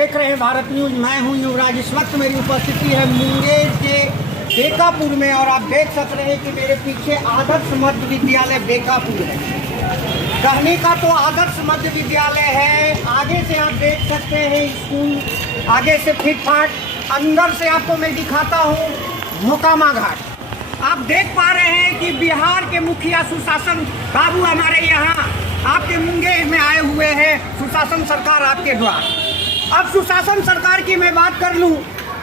देख रहे हैं भारत न्यूज। मैं हूं युवराज। इस वक्त मेरी उपस्थिति है मुंगेर के बेकापुर में और आप देख सक रहे हैं कि मेरे पीछे आदर्श मध्य विद्यालय बेकापुर है। कहने का तो आदर्श मध्य विद्यालय है, आगे से आप देख सकते हैं स्कूल आगे से फिट फाट, अंदर से आपको मैं दिखाता हूँ मोकामा घाट। आप देख पा रहे हैं कि बिहार के मुखिया सुशासन बाबू हमारे यहाँ आपके मुंगेर में आए हुए हैं। सुशासन सरकार आपके द्वार। अब सुशासन सरकार की मैं बात कर लूँ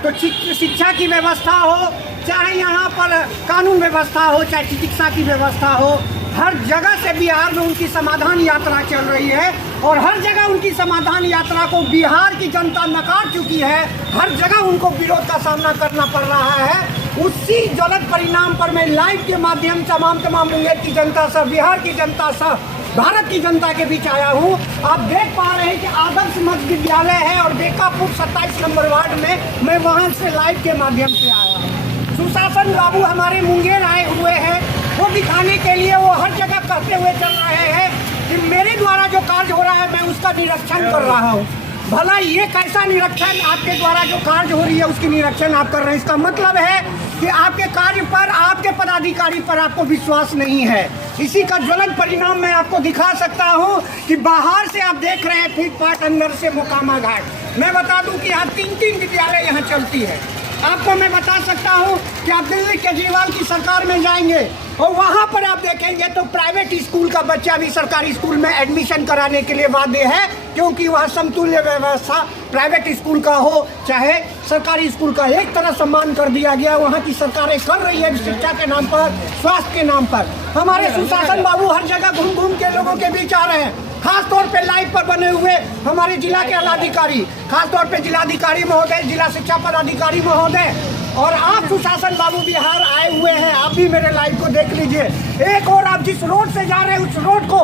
तो शिक्षा की व्यवस्था हो, चाहे यहाँ पर कानून व्यवस्था हो, चाहे चिकित्सा की व्यवस्था हो, हर जगह से बिहार में उनकी समाधान यात्रा चल रही है और हर जगह उनकी समाधान यात्रा को बिहार की जनता नकार चुकी है। हर जगह उनको विरोध का सामना करना पड़ रहा है। उसी ज्वलंत परिणाम पर मैं लाइव के माध्यम से तमाम मुंगेर की जनता से, बिहार की जनता से, भारत की जनता के बीच आया हूँ। आप देख पा रहे हैं कि आदर्श मध्य विद्यालय है और बेकापुर 27 नंबर वार्ड में मैं वहाँ से लाइव के माध्यम से आया हूँ। सुशासन बाबू हमारे मुंगेर आए हुए हैं, वो दिखाने के लिए वो हर जगह कहते हुए चल रहे हैं कि मेरे द्वारा जो कार्य हो रहा है मैं उसका निरीक्षण कर रहा हूँ। भला ये कैसा निरीक्षण? आपके द्वारा जो कार्य हो रही है उसकी निरीक्षण आप कर रहे हैं। इसका मतलब है कि आपके कार्य पर, आपके पदाधिकारी पर आपको विश्वास नहीं है। इसी का ज्वलंत परिणाम मैं आपको दिखा सकता हूं कि बाहर से आप देख रहे हैं फिट फाट, अंदर से मोकामा घाट। मैं बता दूं कि यहाँ तीन विद्यालय यहाँ चलती है। आपको मैं बता सकता हूं कि आप दिल्ली केजरीवाल की सरकार में जाएंगे और वहां पर आप देखेंगे तो प्राइवेट स्कूल का बच्चा भी सरकारी स्कूल में एडमिशन कराने के लिए बाध्य है, क्योंकि वहाँ समतुल्य व्यवस्था प्राइवेट स्कूल का हो चाहे सरकारी स्कूल का, एक तरह सम्मान कर दिया गया। वहाँ की सरकारें कर रही है शिक्षा के नाम पर, स्वास्थ्य के नाम पर। हमारे सुशासन बाबू हर जगह घूम के लोगों के बीच आ रहे हैं। खास तौर पे लाइव पर बने हुए हमारे जिला के जिलाधिकारी, खास तौर पे जिलाधिकारी महोदय, जिला शिक्षा पदाधिकारी महोदय, और आप सुशासन बाबू बिहार आए हुए हैं। आप भी मेरे लाइव को देख लीजिए। एक और आप जिस रोड से जा रहे हैं उस रोड को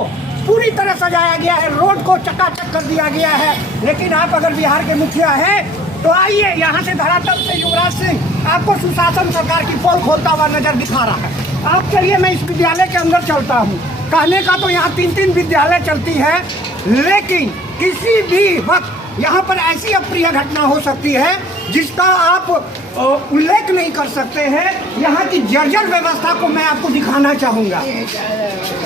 पूरी तरह सजाया गया है, रोड को चकाचक कर दिया गया है। लेकिन आप अगर बिहार के मुखिया हैं तो आइए, यहाँ से धरातल से युवराज सिंह आपको सुशासन सरकार की पोल खोलता हुआ नजर दिखा रहा है। आप चलिए, मैं इस विद्यालय के अंदर चलता हूँ। कहने का तो यहाँ तीन विद्यालय चलती है, लेकिन किसी भी वक्त यहाँ पर ऐसी अप्रिय घटना हो सकती है जिसका आप उल्लेख नहीं कर सकते हैं। यहाँ की जर्जर व्यवस्था को मैं आपको दिखाना चाहूँगा।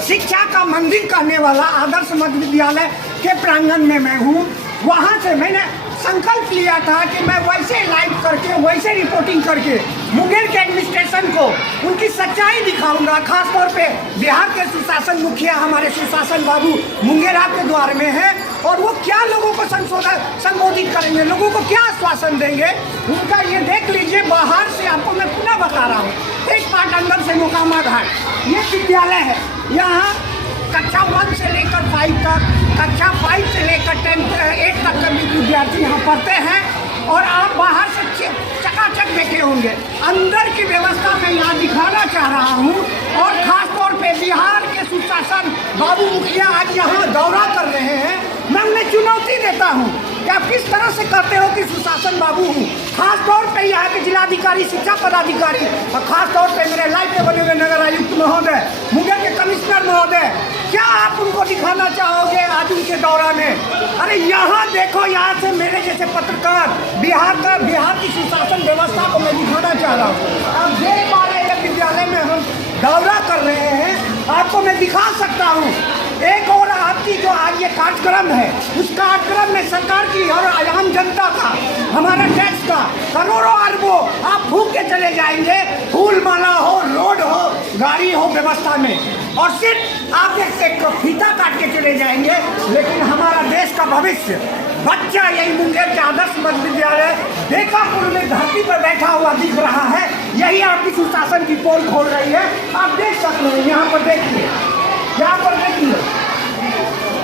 शिक्षा का मंदिर कहने वाला आदर्श मध्य विद्यालय के प्रांगण में मैं हूँ। वहाँ से मैंने संकल्प लिया था कि मैं वैसे लाइव करके, वैसे रिपोर्टिंग करके मुंगेर के एडमिनिस्ट्रेशन को उनकी सच्चाई दिखाऊंगा। खास तौर पे बिहार के सुशासन मुखिया हमारे सुशासन बाबू मुंगेर आपके द्वार में है और वो क्या लोगों को संबोधित करेंगे, लोगों को क्या आश्वासन देंगे, उनका ये देख लीजिए। बाहर से आपको मैं पुनः बता रहा हूँ, एक पार्ट अंदर से मोकामा घाट ये विद्यालय है। यहाँ कक्षा 1 से लेकर 5 तक, कक्षा 5 से लेकर 8 तक के विद्यार्थी यहाँ पढ़ते हैं और आप बाहर से चकाचक देखे होंगे। अंदर की व्यवस्था मैं यहाँ दिखाना चाह रहा हूँ और ख़ास तौर पे बिहार के सुशासन बाबू मुखिया आज यहाँ दौरा कर रहे हैं। मैं उन्हें चुनौती देता हूँ कि आप किस तरह से कहते हो कि सुशासन बाबू हूँ। खास तौर पे यहाँ के जिलाधिकारी, शिक्षा पदाधिकारी और खास तौर पे मेरे लाइव पे बने हुए नगर आयुक्त महोदय, मुंगेर के कमिश्नर महोदय, क्या आप उनको दिखाना चाहोगे आज उनके दौरा में? अरे यहाँ देखो, यहाँ से मेरे जैसे पत्रकार बिहार की सुशासन व्यवस्था को मैं दिखाना चाह रहा हूँ। आप देख पा रहे हैं विद्यालय में हम दौरा कर रहे हैं, आपको मैं दिखा सकता हूँ। एक और आपकी जो आज ये कार्यक्रम है, उस कार्यक्रम में सरकार की और आम जनता का, हमारा टैक्स का करोड़ों अरबों आप फूंक के चले जाएंगे। फूल माला हो, रोड हो, गाड़ी हो व्यवस्था में, और सिर्फ आप एक फीता काट के चले जाएंगे। लेकिन हमारा देश का भविष्य बच्चा यही मुंगेर के आदर्श मध्य विद्यालय बेकापुर में धरती पर बैठा हुआ दिख रहा है। यही आपकी सुशासन की पोल खोल रही है। आप देख सकते हैं, यहाँ पर देखिए, यहाँ पर देखिए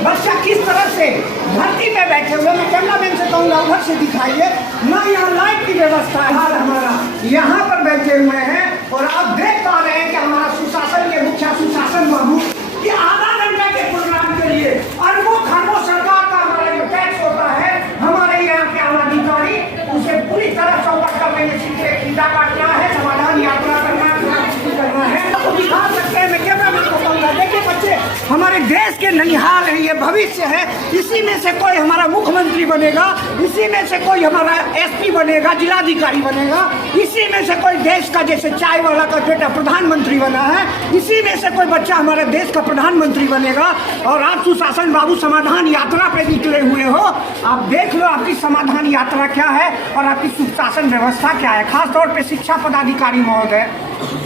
बच्चा किस तरह से धरती पे बैठे हुए। मैं कैमरामैन से कहूँगा उधर से दिखाइए ना। यहाँ लाइट की व्यवस्था है, हमारा यहाँ पर बैठे हुए हैं और आप देख पा रहे हैं कि हमारा सुशासन के मुखिया सुशासन बाबू कि आधा घंटा के प्रोग्राम के लिए अरबों खरबों सरकार का हमारा जो टैक्स होता है, हमारे यहाँ के अधिकारी उसे पूरी तरह चौपट करने में सीधा काटना है, समाधान यात्रा करना है। आपको दिखा सकते हैं, मैं कैमरामैन को कहूँगा, देखिए बच्चे हमारे हमारे देश के ननिहाल है, ये भविष्य है। इसी में से कोई हमारा मुख्यमंत्री बनेगा, इसी में से कोई हमारा एसपी बनेगा, जिलाधिकारी बनेगा, इसी में से कोई देश का जैसे चाय वाला का बेटा प्रधानमंत्री बना है, इसी में से कोई बच्चा हमारे देश का प्रधानमंत्री बनेगा। और आप सुशासन बाबू समाधान यात्रा पे निकले हुए हो। आप देख लो आपकी समाधान यात्रा क्या है और आपकी सुशासन व्यवस्था क्या है। खासतौर पर शिक्षा पदाधिकारी महोदय,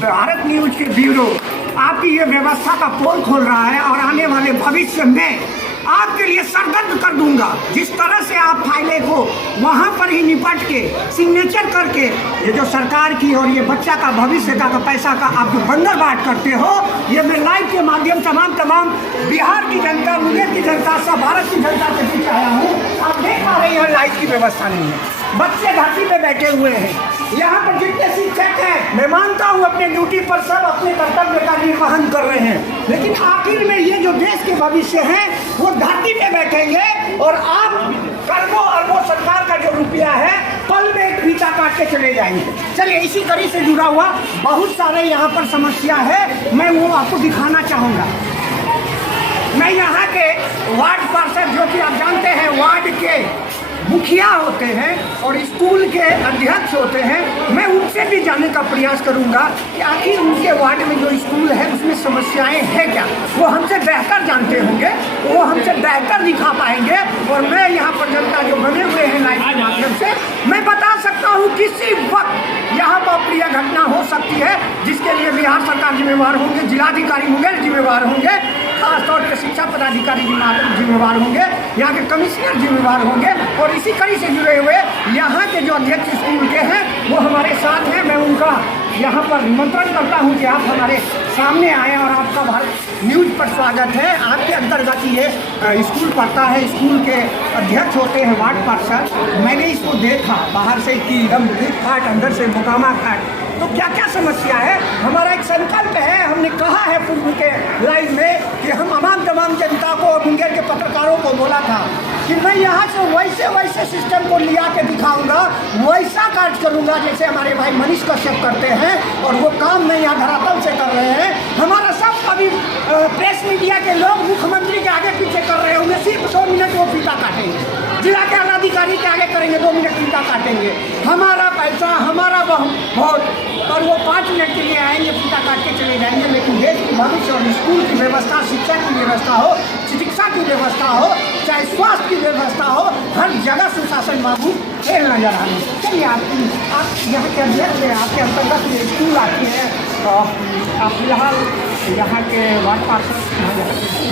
भारत न्यूज के ब्यूरो आपकी ये व्यवस्था का पोल खोल रहा है और आने वाले भविष्य में आपके लिए सरदर्द कर दूंगा। जिस तरह से आप फाइलें को वहाँ पर ही निपट के सिग्नेचर करके ये जो सरकार की और ये बच्चा का भविष्य का पैसा का आप जो बंदर बाट करते हो, ये मैं लाइव के माध्यम तमाम बिहार की जनता, मुंगेर की जनता, सब भारत की जनता से पूछ आया हूँ। आप देख पा रहे हैं लाइव की व्यवस्था नहीं है, बच्चे घाटी पे बैठे हुए हैं। यहाँ पर जितने शिक्षक हैं, मैं मानता हूँ अपने ड्यूटी पर सब अपने कर्तव्य का निर्वहन कर रहे हैं, लेकिन आखिर में ये जो देश के भविष्य हैं वो घाटी पे बैठेंगे और आप करोड़ों अरबों सरकार का जो रुपया है पल में एक फीता काट के चले जाएंगे। चलिए, इसी कड़ी से जुड़ा हुआ बहुत सारे यहाँ पर समस्या है, मैं वो आपको दिखाना चाहूँगा। मैं यहाँ के वार्ड पार्षद, जो कि आप जानते हैं वार्ड के मुखिया होते हैं और स्कूल के अध्यक्ष होते हैं, मैं उनसे भी जानने का प्रयास करूंगा कि आखिर उनके वार्ड में जो स्कूल है उसमें समस्याएं हैं क्या। वो हमसे बेहतर जानते होंगे, वो हमसे बेहतर दिखा पाएंगे। और मैं यहाँ पर जनता जो बने हुए हैं लाइव के माध्यम से मैं बता सकता हूँ किसी वक्त यहाँ पर अप्रिय घटना हो सकती है, जिसके लिए बिहार सरकार जिम्मेवार होंगे, जिलाधिकारी मुंगेर जिम्मेवार होंगे, खासतौर पर शिक्षा पदाधिकारी जिम्मेवार होंगे, यहाँ के कमिश्नर जिम्मेवार होंगे। और इसी कड़ी से जुड़े हुए यहाँ के जो अध्यक्ष स्कूल के हैं वो हमारे साथ हैं। मैं उनका यहाँ पर निमंत्रण करता हूँ कि आप हमारे सामने आए और आपका भारत न्यूज़ पर स्वागत है। आपके अंतर्गत ये स्कूल पढ़ता है, स्कूल के अध्यक्ष होते हैं वार्ड पार्षद। मैंने इसको देखा बाहर से कि एकदम फाट, अंदर से मोकामा फाट। तो क्या क्या समस्या है, हमारा एक संकल्प है। हमने कहा है पूर्व के लाइव में कि हम तमाम जनता को और मुंगेर के पत्रकारों को बोला था कि मैं यहाँ से वैसे सिस्टम को लिया के दिखाऊंगा, वैसा कार्य करूंगा जैसे हमारे भाई मनीष कश्यप करते हैं। और वो काम मैं यहाँ धरातल से कर रहे हैं। हमारा सब अभी प्रेस मीडिया के लोग मुख्यमंत्री के आगे पीछे कर रहे होंगे, सिर्फ 2 मिनट वो फीता काटेंगे, जिला के अधिकारी के आगे करेंगे 2 मिनट फीता काटेंगे, हमारा पैसा हमारा वोट, और वो 5 मिनट के लिए आएंगे, फीता काट के चले जाएंगे। लेकिन देश की भविष्य और स्कूल की व्यवस्था, शिक्षा की व्यवस्था हो, चिकित्सा की व्यवस्था हो, चाहे स्वास्थ्य की व्यवस्था हो, हर जगह सुशासन बाबू खेल नजर आ रहे हैं। चलिए, आप यहाँ के अध्यक्ष हैं, आपके अंतर्गत ये स्कूल आती है, आप फिलहाल यहाँ के वार्ड पार्षद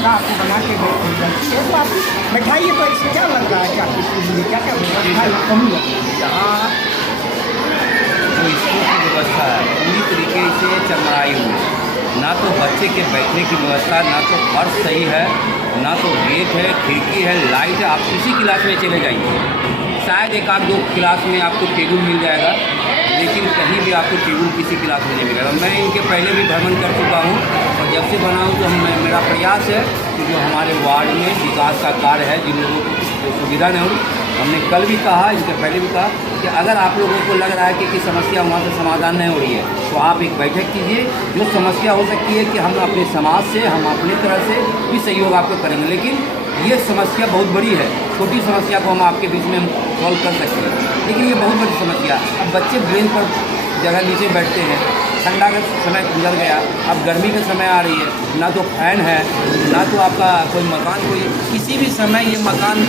आपको बना के है, तो आप बैठाइए। तो इससे क्या लग रहा है कि आपकी स्कूल में क्या कमी है? यहाँ जो स्कूल की व्यवस्था है पूरी तरीके से चरमराई हुई है। ना तो बच्चे के बैठने की व्यवस्था, ना तो फर्श सही है, ना तो गेट है, खिड़की है, लाइट है। आप किसी क्लास में चले जाइए, शायद 1-2 क्लास में आपको टेबल मिल जाएगा, लेकिन कहीं भी आपको टेबल किसी क्लास में नहीं मिलेगा। मैं इनके पहले भी भ्रमण कर चुका हूँ और जब से बना हूँ तो मेरा प्रयास है कि जो हमारे वार्ड में विकास का कार्य है, जिन लोगों को सुविधा नहीं हुई, हमने कल भी कहा, इसके पहले भी कहा कि अगर आप लोगों को लग रहा है कि समस्या वहाँ से समाधान नहीं हो रही है तो आप एक बैठक कीजिए। जो समस्या हो सकती है कि हम अपने समाज से, हम अपनी तरह से भी सहयोग आपको करेंगे, लेकिन ये समस्या बहुत बड़ी है। छोटी समस्या को हम आपके बीच में सॉल्व कर सकते हैं, लेकिन ये बहुत बड़ी समस्या। अब बच्चे ब्रेन पर जगह नीचे बैठते हैं, ठंडा का समय गुजर गया, अब गर्मी का समय आ रही है, ना तो फैन है, ना तो आपका कोई मकान, कोई किसी भी समय ये मकान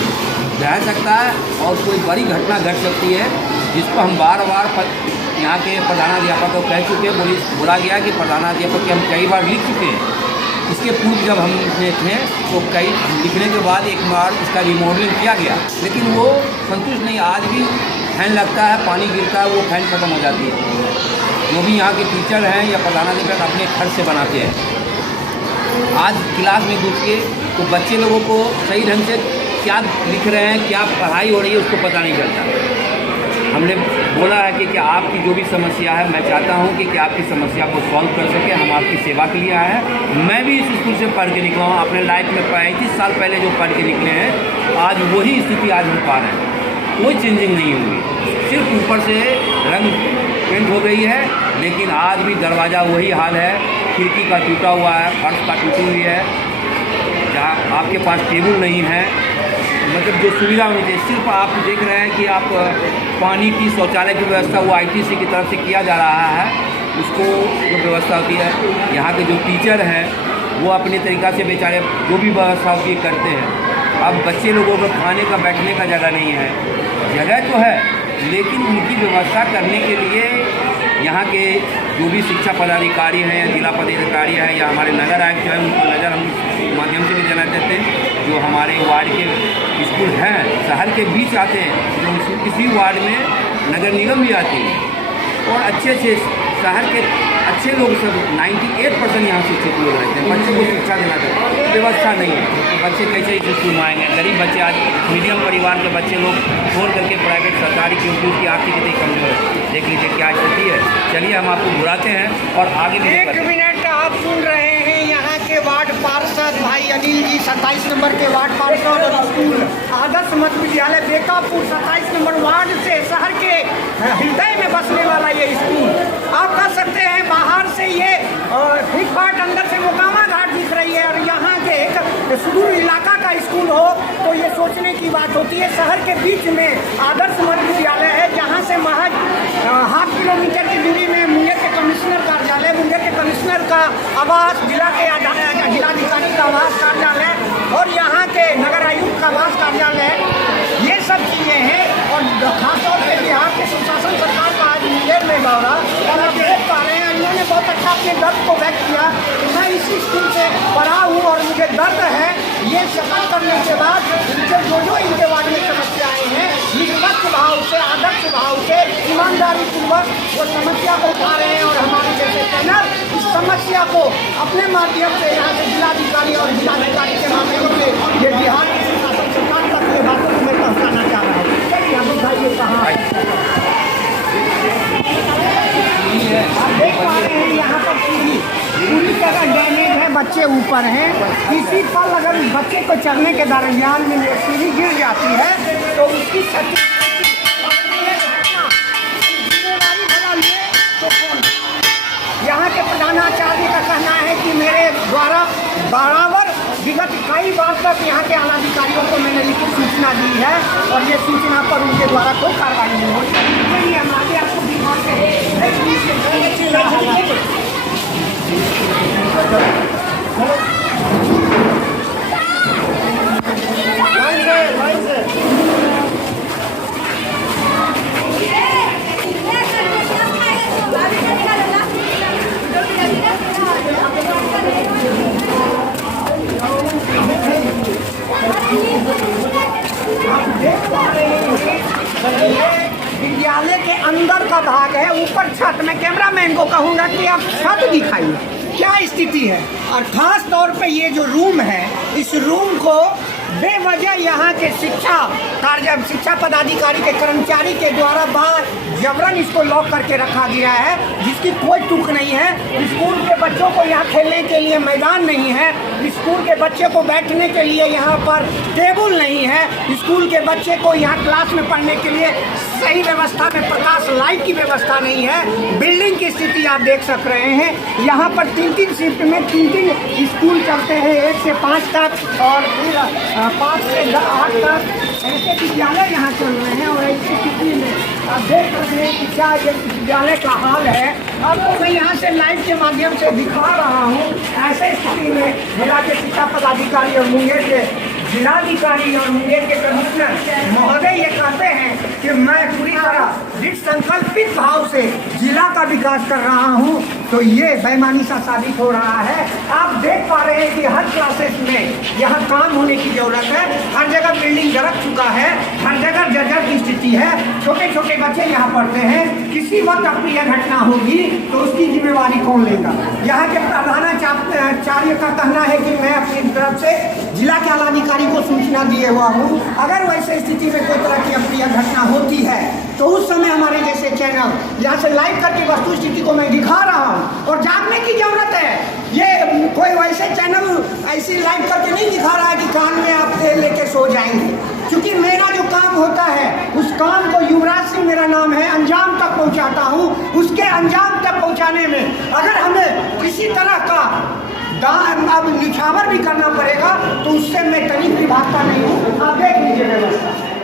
रह सकता है और कोई बड़ी घटना घट सकती है, जिसको हम बार-बार यहाँ के प्रधानाध्यापक को कह चुके हैं। बोला गया कि प्रधानाध्यापक के हम कई बार लिख चुके हैं। इसके पूर्व जब हम इसमें थे तो कई लिखने के बाद एक बार इसका रिमॉडलिंग किया गया, लेकिन वो संतुष्ट नहीं। आज भी फैन लगता है, पानी गिरता है, वो फैन ख़त्म हो जाती है। जो भी यहाँ के टीचर हैं या प्रधानाध्यापक अपने खर्च से बनाते हैं। आज क्लास में घुस के तो बच्चे लोगों को सही ढंग से क्या लिख रहे हैं, क्या पढ़ाई हो रही है, उसको पता नहीं चलता। हमने बोला है कि आपकी जो भी समस्या है, मैं चाहता हूं कि आपकी समस्या को सॉल्व कर सके। हम आपकी सेवा के लिए आए हैं। मैं भी इस स्कूल से पढ़ के निकला हूँ, अपने लाइफ में 35 साल पहले जो पढ़ के निकले हैं, आज वही स्थिति आज हम पा रहे हैं। कोई चेंजिंग नहीं हुई, सिर्फ ऊपर से रंग पेंट हो गई है, लेकिन आज भी दरवाज़ा वही हाल है, खिड़की का टूटा हुआ है, फर्श का टूटी हुई है। आपके पास टेबल नहीं है, मतलब जो सुविधा होनी चाहिए, सिर्फ आप देख रहे हैं कि आप पानी की शौचालय की व्यवस्था वो ITC की तरफ से किया जा रहा है, उसको जो व्यवस्था होती है यहाँ के जो टीचर हैं वो अपने तरीक़ा से बेचारे जो भी व्यवस्था होती है करते हैं। अब बच्चे लोगों को खाने का बैठने का जगह नहीं है, जगह तो है लेकिन उनकी व्यवस्था करने के लिए यहाँ के जो भी शिक्षा पदाधिकारी हैं या जिला पदाधिकारी हैं या हमारे नगर आयुक्त जो है उनको नज़र हम माध्यम से भी देना चाहते हैं। जो हमारे वार्ड के स्कूल हैं शहर के बीच आते हैं, जो किसी वार्ड में नगर निगम भी आती है और अच्छे अच्छे शहर के अच्छे लोग सब 98% यहाँ शिक्षित लोग रहते हैं। बच्चे को शिक्षा देना चाहते हैं, व्यवस्था नहीं है तो बच्चे कैसे इस स्कूल में आएंगे। गरीब बच्चे, आज मीडियम परिवार के बच्चे लोग छोड़ करके प्राइवेट सरकारी क्योंकि उसकी आर्थिक स्थिति कमजोर है। देख लीजिए क्या स्थिति है। चलिए हम आपको घुराते हैं और आगे भी एक मिनट, आप सुन रहे हैं यहाँ के वार्ड पार्षद भाई अनिल जी, 27 नंबर के वार्ड पार्षद और स्कूल आदर्श मध्य विद्यालय बेकापुर 27 नंबर वार्ड से शहर के हृदय में बसने वाला ये स्कूल आप कह सकते हैं। बाहर से ये ठीक बाट, अंदर से मोकामा घाट दिख रही है और यहाँ के एक सुदूर इलाका का स्कूल हो तो ये सोचने की बात होती है। शहर के बीच में आदर्श मध्य विद्यालय है, जहाँ से महज ½ किलोमीटर की दूरी में मुंगेर के कमिश्नर कार्यालय, मुंगेर के कमिश्नर का आवास, जिलाधिकारी का आवास कार्यालय और यहाँ के नगर आयुक्त का आवास कार्यालय, ये सब चीज़ें हैं। और खासतौर पर बिहार के सुशासन सरकार का आज मुंगेर में दौरा और आप देख पा रहे हैं इन्होंने बहुत अच्छा अपने दर्द को व्यक्त किया कि मैं इसी स्कूल से पढ़ा हूँ और मुझे दर्द है। ये सफल करने के बाद इनसे जो इनके वार्ड में समस्याएँ हैं निष्पक्ष भाव से, आदर्श भाव से, ईमानदारी पूर्वक वो समस्या को उठा रहे हैं और हमारे जैसे चैनल इस समस्या को अपने माध्यम से यहाँ से जिलाधिकारी और जिलाधिकारी के माध्यम से ये बिहार की सुशासन सरकार तक ये बातों को मैं पहुँचाना चाह रहा हूँ। बताइए कहाँ आप देख पा रहे हैं यहाँ पर पूरी तरह डैमेज है, बच्चे ऊपर हैं। किसी पल अगर बच्चे को चलने के दरमियान में सीढ़ी गिर जाती है तो उसकी क्षति यहाँ के प्रधानाचार्य का कहना है कि मेरे द्वारा बराबर विगत कई बार तक यहाँ के आलाधिकारियों को मैंने लिखित सूचना दी है और ये सूचना पर उनके द्वारा कोई कार्रवाई नहीं होती। चलिए हम आगे आपको दिखाते हैं। विद्यालय के अंदर का भाग है, ऊपर छत। मैं कैमरामैन को कहूँगा कि आप छत दिखाइए क्या स्थिति है। और ख़ास तौर पे ये जो रूम है, इस रूम को बेवजह यहाँ के शिक्षा पदाधिकारी के कर्मचारी के द्वारा जबरन इसको लॉक करके रखा गया है, जिसकी कोई तुक नहीं है। स्कूल के बच्चों को यहाँ खेलने के लिए मैदान नहीं है, स्कूल के बच्चे को बैठने के लिए यहाँ पर टेबल नहीं है, स्कूल के बच्चे को यहाँ क्लास में पढ़ने के लिए सही व्यवस्था में प्रकाश लाइट की व्यवस्था नहीं है। बिल्डिंग की स्थिति आप देख सक रहे हैं। यहाँ पर 3-3 शिफ्ट में 3-3 स्कूल चलते हैं, 1 से 5 तक और फिर 5 से 8 तक ऐसे विद्यालय यहाँ चल रहे हैं। और ऐसी स्थिति में आप देख रहे हैं कि क्या ये विद्यालय का हाल है। आपको मैं यहाँ से लाइव के माध्यम से दिखा रहा हूँ। ऐसे स्थिति में जिला के शिक्षा पदाधिकारी और मुंगेर के जिलाधिकारी और मुंगेर के कमिश्नर महोदय ये कहते हैं कि मैं पूरी तरह दृढ़ संकल्पित भाव से जिला का विकास कर रहा हूँ, तो ये बेईमानी सा साबित हो रहा है। आप देख पा रहे हैं कि हर क्लासेस में यहाँ काम होने की जरूरत है। हर जगह बिल्डिंग दरक चुका है, हर जगह जर्जर की स्थिति है। छोटे छोटे बच्चे यहाँ पढ़ते हैं। किसी वक्त अप्रिय घटना होगी तो उसकी जिम्मेवारी कौन लेगा। यहाँ के प्रधानाचार्य का कहना है कि मैं अपनी तरफ से जिला के आलाधिकारी को सूचना दिए हुआ हूँ। अगर वैसे स्थिति में कोई तरह की अप्रिय घटना होती है तो उस समय हमारे जैसे चैनल यहाँ से लाइव करके वस्तु स्थिति को मैं दिखा रहा हूँ। और जानने की जरूरत है, ये कोई वैसे चैनल ऐसी लाइव करके नहीं दिखा रहा है कि कान में आप तेल लेके सो जाएंगे। क्योंकि मेरा जो काम होता है उस काम को युवराज सिंह मेरा नाम है, अंजाम तक पहुँचाता हूँ। उसके अंजाम तक पहुँचाने में अगर हमें किसी तरह का अब निछावर भी करना पड़ेगा, तो उससे मैं तनिक भी भागता नहीं हूँ। आप देख लीजिए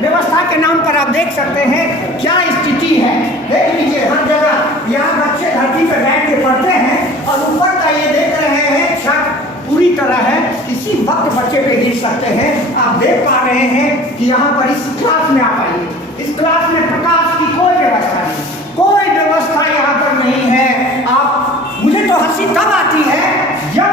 व्यवस्था के नाम पर आप देख सकते हैं क्या स्थिति है। देख लीजिए हर जगह यहाँ बच्चे धरती पर बैठ के पढ़ते हैं और ऊपर का ये देख रहे हैं छत पूरी तरह है, इसी वक्त बच्चे पे गिर सकते हैं। आप देख पा रहे हैं कि यहाँ पर इस क्लास में आप आइए, इस क्लास में प्रकाश की कोई व्यवस्था नहीं, कोई व्यवस्था यहाँ पर नहीं है। आप मुझे तो हंसी तब आती है जब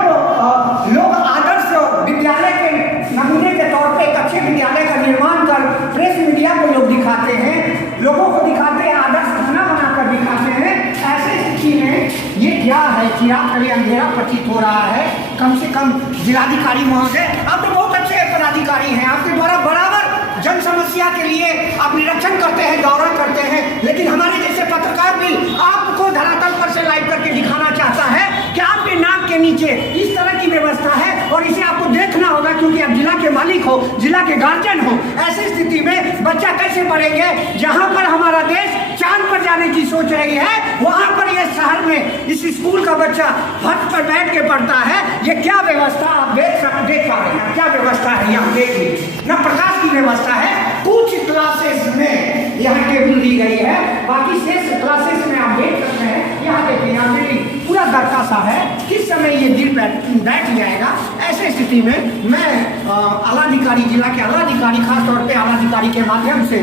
लोग आदर्श विद्यालय के नमूने के तौर पे एक अच्छे विद्यालय का निर्माण कर प्रेस मीडिया को लोग दिखाते हैं, लोगों को दिखाते हैं, आदर्श घटना बनाकर दिखाते हैं। ऐसे स्थिति में ये क्या है, चिराग कभी अंधेरा प्रतीत हो रहा है। कम से कम जिलाधिकारी महोदय, आप तो बहुत अच्छे पदाधिकारी हैं, आपके द्वारा बराबर जन समस्या के लिए आप निरीक्षण करते हैं, दौरा करते हैं, लेकिन हमारे जैसे पत्रकार भी आपको धरातल पर से लाइव करके दिखाना चाहता है कि आपके नाक के नीचे इस तरह की व्यवस्था है और इसे आपको देखना होगा, क्योंकि आप जिला के मालिक हो, जिला के गार्जियन हो। ऐसी स्थिति में बच्चा कैसे पढ़ेंगे? जहां पर हमारा देश चांद पर जाने की सोच रही है, वहां पर यह शहर में इस स्कूल का बच्चा फर्श पर बैठ के पढ़ता है। ये क्या व्यवस्था आप देख पा रहे हैं, क्या व्यवस्था है यहाँ देख लीजिए। न प्रकाश की व्यवस्था है, कुछ क्लासेस में यहाँ टेबल दी गई है, बाकी शेष क्लासेस में आप देख सकते हैं यहाँ देखिए, यहाँ देखिए पूरा दरका सा है, किस समय ये दिल बैठ जाएगा। ऐसे स्थिति में मैं आलाधिकारी, जिला के आलाधिकारी, खासतौर पे आलाधिकारी के माध्यम से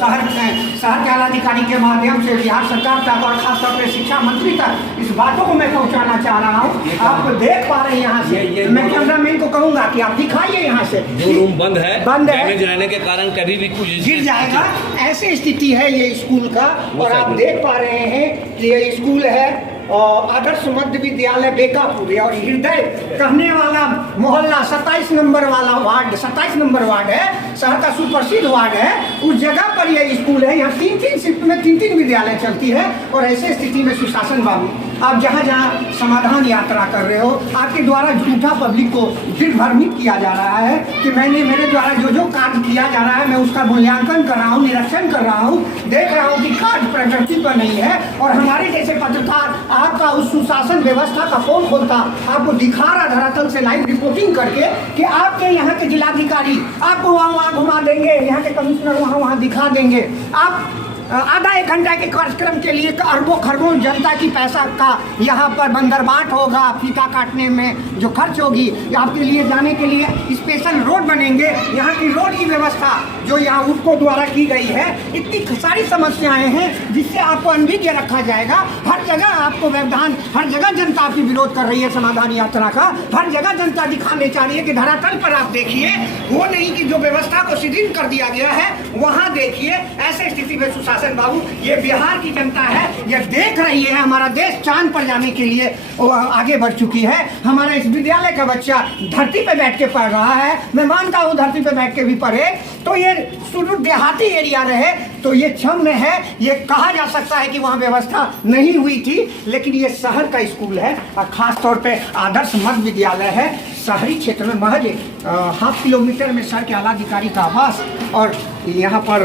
शहर के आलाधिकारी के माध्यम से बिहार सरकार तक और खासतौर पे शिक्षा मंत्री तक इस बातों को मैं पहुंचाना चाह रहा हूँ। आप देख पा रहे हैं यहाँ से, मैं कैमरामैन को कहूँगा कि आप दिखाइए यहाँ से, जो रूम बंद है डैमेज रहने के कारण कभी भी कुछ गिर जाएगा। ऐसी स्थिति है ये स्कूल का, और आप देख पा रहे हैं कि ये स्कूल है आदर्श मध्य विद्यालय बेकापुर, और हृदय कहने वाला मोहल्ला 27 नंबर वाला वार्ड, 27 नंबर वार्ड है, शहर का सुप्रसिद्ध वार्ड है। उस जगह पर यह स्कूल है। यहाँ 3-3 शिफ्ट में 3-3 विद्यालय चलती है। और ऐसे स्थिति में सुशासन बाबू, आप जहाँ जहाँ समाधान यात्रा कर रहे हो, आपके द्वारा झूठा पब्लिक को दिग्भ्रमित किया जा रहा है कि मेरे द्वारा जो कार्य किया जा रहा है मैं उसका मूल्यांकन कर रहा हूँ, निरीक्षण कर रहा हूँ, देख रहा हूँ कि कार्य प्रगति पर नहीं है। और हमारे जैसे पत्रकार आपका उस सुशासन व्यवस्था का फोन खोलता, आपको दिखा रहा धरातल से लाइव रिपोर्टिंग करके कि आपके यहाँ के जिलाधिकारी आपको वहाँ घुमा देंगे, यहाँ के कमिश्नर वहाँ दिखा देंगे। आप आधा एक घंटा के कार्यक्रम के लिए अरबों खरबों जनता की पैसा का यहाँ पर बंदरबाट होगा, फीता काटने में जो खर्च होगी, आपके लिए जाने के लिए स्पेशल रोड बनेंगे। यहाँ की रोड की व्यवस्था जो यहाँ उसको द्वारा की गई है, इतनी सारी समस्याएं हैं जिससे आपको अनभिज्ञ रखा जाएगा। हर जगह आपको व्यवधान, हर जगह जनता आपकी विरोध कर रही है समाधान यात्रा का, हर जगह जनता दिखाने चाह रही है कि धरातल पर आप देखिए, वो नहीं कि जो व्यवस्था को शिथिल कर दिया गया है वहाँ देखिए। ऐसे स्थिति में सुशासन बाबू, ये बिहार की जनता है, ये देख रही है हमारा देश चांद पर जाने के लिए आगे बढ़ चुकी है। हमारा इस विद्यालय का बच्चा धरती पे बैठ के पढ़ रहा है। मैं मानता हूँ धरती पे बैठ के भी पढ़े तो ये सुदूर देहाती एरिया रहे तो ये क्षम्य है, ये कहा जा सकता है कि वहाँ व्यवस्था नहीं हुई थी, लेकिन ये शहर का स्कूल है और खास तौर पे आदर्श मध्य विद्यालय है। शहरी क्षेत्र में महज 0.5 किलोमीटर में शहर के आलाधिकारी का आवास और यहाँ पर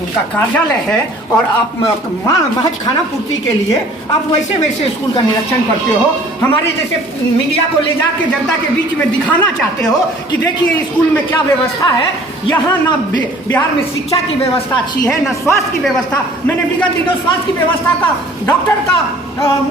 उनका कार्यालय है। और आप महज खाना पूर्ति के लिए आप वैसे स्कूल का निरीक्षण करते हो, हमारे जैसे मीडिया को ले जा के जनता के बीच में दिखाना चाहते हो कि देखिए स्कूल में क्या व्यवस्था है। यहाँ ना बिहार में शिक्षा की व्यवस्था अच्छी है, ना स्वास्थ्य की व्यवस्था। मैंने विगत दिनों स्वास्थ्य की व्यवस्था का डॉक्टर का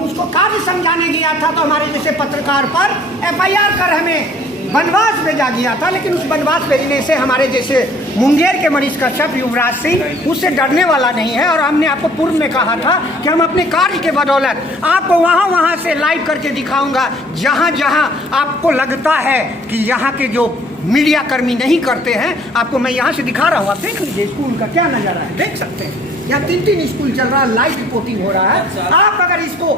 उसको कार्य समझाने गया था, तो हमारे जैसे पत्रकार पर FIR कर हमें वनवास भेजा गया था। लेकिन उस वनवास भेजने से हमारे जैसे मुंगेर के मरीज का शव युवराज सिंह उससे डरने वाला नहीं है। और हमने आपको पूर्व में कहा था कि हम अपने कार्य के बदौलत आपको वहाँ से लाइव करके दिखाऊंगा, जहाँ जहाँ आपको लगता है कि यहाँ के जो मीडिया कर्मी नहीं करते हैं, आपको मैं यहाँ से दिखा रहा हूँ। आप देख लीजिए स्कूल का क्या नज़ारा है, देख सकते हैं। यहाँ 3-3 स्कूल चल रहा है, लाइव रिपोर्टिंग हो रहा है। आप अगर इसको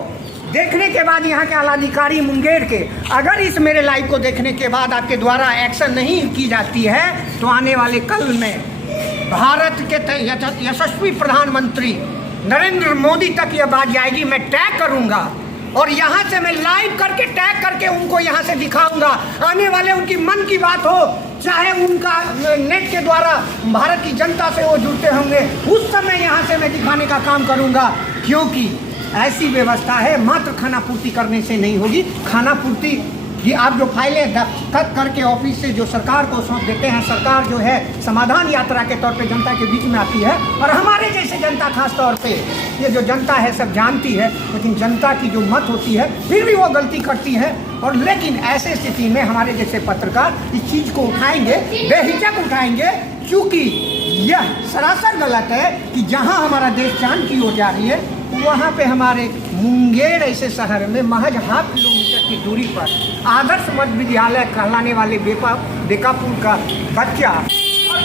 देखने के बाद यहाँ के आलाधिकारी मुंगेर के अगर इस मेरे लाइव को देखने के बाद आपके द्वारा एक्शन नहीं की जाती है, तो आने वाले कल में भारत के यशस्वी प्रधानमंत्री नरेंद्र मोदी तक ये बात जाएगी। मैं टैग करूँगा और यहाँ से मैं लाइव करके टैग करके उनको यहाँ से दिखाऊंगा। आने वाले उनकी मन की बात हो, चाहे उनका नेट के द्वारा भारत की जनता से वो जुड़ते होंगे, उस समय यहाँ से मैं दिखाने का काम करूँगा। क्योंकि ऐसी व्यवस्था है, मात्र खाना पूर्ति करने से नहीं होगी। खाना पूर्ति कि आप जो फाइलें दस्तखत करके ऑफिस से जो सरकार को सौंप देते हैं, सरकार जो है समाधान यात्रा के तौर पे जनता के बीच में आती है, और हमारे जैसे जनता खास तौर पे, ये जो जनता है सब जानती है, लेकिन जनता की जो मत होती है फिर भी वो गलती करती है। और लेकिन ऐसे स्थिति में हमारे जैसे पत्रकार इस चीज़ को उठाएंगे, बेहिचक उठाएंगे, क्योंकि यह सरासर गलत है कि जहाँ हमारा देश चांद की ओर जा रही है, वहाँ पे हमारे मुंगेर ऐसे शहर में महज 0.5 किलोमीटर की दूरी पर आदर्श मध्य विद्यालय कहलाने वाले बेकापुर का बच्चा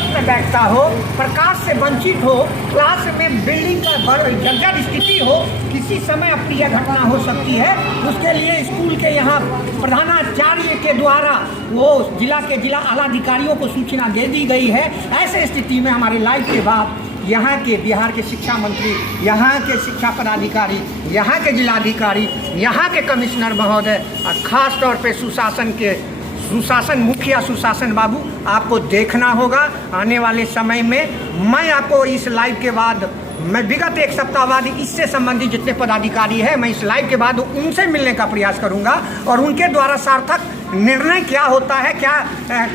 में बैठता हो, प्रकाश से वंचित हो, क्लास में बिल्डिंग का जर्जर स्थिति हो, किसी समय अप्रिय घटना हो सकती है, उसके लिए स्कूल के यहाँ प्रधानाचार्य के द्वारा वो जिला आला अधिकारियों को सूचना दे दी गई है। ऐसे स्थिति में हमारे लाइव के बाद यहाँ के बिहार के शिक्षा मंत्री, यहाँ के शिक्षा पदाधिकारी, यहाँ के जिलाधिकारी, यहाँ के कमिश्नर महोदय और ख़ास तौर पे सुशासन मुखिया सुशासन बाबू, आपको देखना होगा आने वाले समय में। मैं आपको इस लाइव के बाद, मैं विगत 1 सप्ताह बाद इससे संबंधित जितने पदाधिकारी हैं, मैं इस लाइव के बाद उनसे मिलने का प्रयास करूंगा और उनके द्वारा सार्थक निर्णय क्या होता है, क्या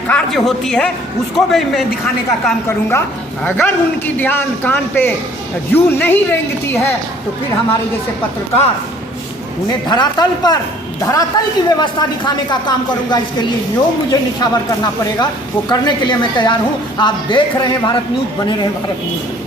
कार्य होती है, उसको भी मैं दिखाने का काम करूंगा। अगर उनकी ध्यान कान पे जू नहीं रेंगती है तो फिर हमारे जैसे पत्रकार उन्हें धरातल की व्यवस्था दिखाने का काम करूंगा। इसके लिए जो मुझे निछावर करना पड़ेगा वो करने के लिए मैं तैयार हूं। आप देख रहे हैं भारत न्यूज़, बने रहे भारत न्यूज़।